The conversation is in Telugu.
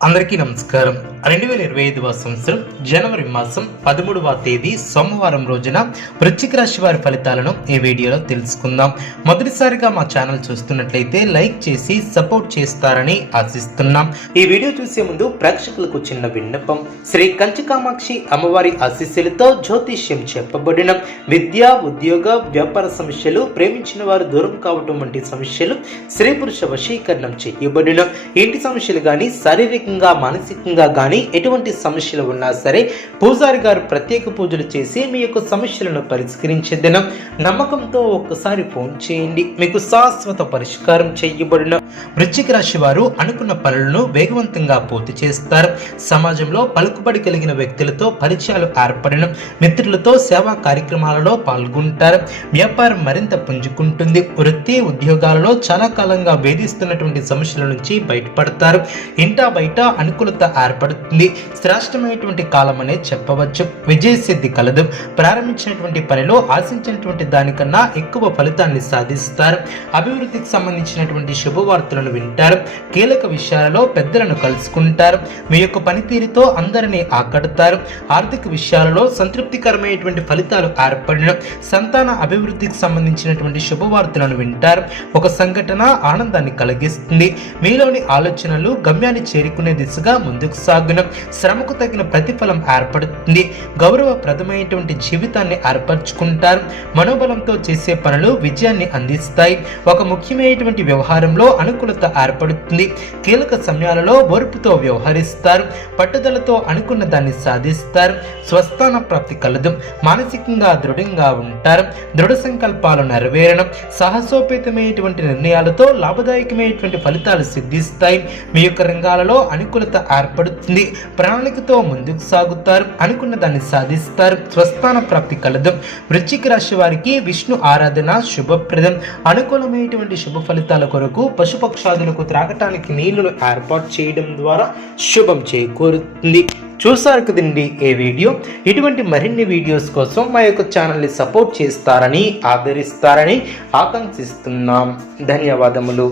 అందరికీ నమస్కారం. 2025వ సంవత్సరం జనవరి మాసం 13వ తేదీ సోమవారం రోజున వృశ్చిక రాశి వారి ఫలితాలను ఈ వీడియోలో తెలుసుకుందాం. మొదటిసారిగా మా ఛానల్ చూస్తున్నట్లయితే లైక్ చేసి సపోర్ట్ చేస్తారని ఆశిస్తున్నాం. ఈ వీడియో చూసే ముందు ప్రేక్షకులకు చిన్న విన్నపం. శ్రీ కంచికామాక్షి అమ్మవారి ఆశీస్సులతో జ్యోతిష్యం చెప్పబడిన విద్య, ఉద్యోగ, వ్యాపార సమస్యలు, ప్రేమించిన వారు దూరం కావటం వంటి సమస్యలు, స్త్రీ పురుష వశీకరణం చేయబడిన ఇంటి సమస్యలు గాని, శారీరక మానసికంగా గానీ ఎటువంటి సమస్యలు ఉన్నా సరే పూజారి గారు ప్రత్యేక పూజలు చేసి మీ యొక్క సమస్యలను పరిష్కరించేదిన నమ్మకంతో ఒక్కసారి ఫోన్ చేయండి. మీకు శాశ్వత పరిష్కారం చేయబడిన వృశ్చిక రాశి వారు అనుకున్న పనులను వేగవంతంగా పూర్తి చేస్తారు. సమాజంలో పలుకుబడి కలిగిన వ్యక్తులతో పరిచయాలు ఏర్పడిన మిత్రులతో సేవా కార్యక్రమాలలో పాల్గొంటారు. వ్యాపారం మరింత పుంజుకుంటుంది. వృత్తి ఉద్యోగాలలో చాలా కాలంగా వేధిస్తున్నటువంటి సమస్యల నుంచి బయటపడతారు. ఇంటా బయట అనుకూలత ఏర్పడుతుంది. శ్రేష్టమైనటువంటి కాలం అనే చెప్పవచ్చు. విజయసిద్ధి కలదు. ప్రారంభించినటువంటి పనిలో ఆశించినటువంటి దానికన్నా ఎక్కువ ఫలితాన్ని సాధిస్తారు. అభివృద్ధికి సంబంధించినటువంటి శుభవార్తలను వింటారు. కీలక విషయాలలో పెద్దలను కలుసుకుంటారు. మీ యొక్క పనితీరుతో అందరినీ ఆకడతారు. ఆర్థిక విషయాలలో సంతృప్తికరమైనటువంటి ఫలితాలు ఏర్పడిన సంతాన అభివృద్ధికి సంబంధించినటువంటి శుభవార్తలను వింటారు. ఒక సంఘటన ఆనందాన్ని కలిగిస్తుంది. మీలోని ఆలోచనలు గమ్యాన్ని చేరుకునే దిశగా ముందుకు సాగున శ్రమకు తగిన ప్రతిఫలం ఏర్పడుతుంది. గౌరవప్రదమైనటువంటి జీవితాన్ని ఏర్పరచుకుంటారు. మనోబలంతో చేసే పనులు విజయాన్ని అందిస్తాయి. ఒక ముఖ్యమైనటువంటి వ్యవహారంలో అనుకూలత ఏర్పడుతుంది. కీలక సమయాలలో ఓర్పుతో వ్యవహరిస్తారు. పట్టుదలతో అనుకున్న దాన్ని సాధిస్తారు. స్వస్థాన ప్రాప్తి కలదు. మానసికంగా దృఢంగా ఉంటారు. దృఢ సంకల్పాలు నెరవేరడం, సాహసోపేతమైనటువంటి నిర్ణయాలతో లాభదాయకమైనటువంటి ఫలితాలు సిద్ధిస్తాయి. మీ యొక్క రంగాలలో అనుకూలత ఏర్పడుతుంది. ప్రణాళికతో ముందుకు సాగుతారు. అనుకున్న దాన్ని సాధిస్తారు. స్వస్థాన ప్రాప్తి కలదు. వృశ్చిక రాశి వారికి విష్ణు ఆరాధన శుభప్రదం. అనుకూలమైనటువంటి శుభ ఫలితాల కొరకు పశుపక్షాదులకు త్రాగటానికి నీళ్లను ఏర్పాటు చేయడం ద్వారా శుభం చేకూరుతుంది. చూసారు కదండి ఈ వీడియో. ఇటువంటి మరిన్ని వీడియోస్ కోసం మా యొక్క ఛానల్ని సపోర్ట్ చేస్తారని, ఆదరిస్తారని ఆకాంక్షిస్తున్నాం. ధన్యవాదములు.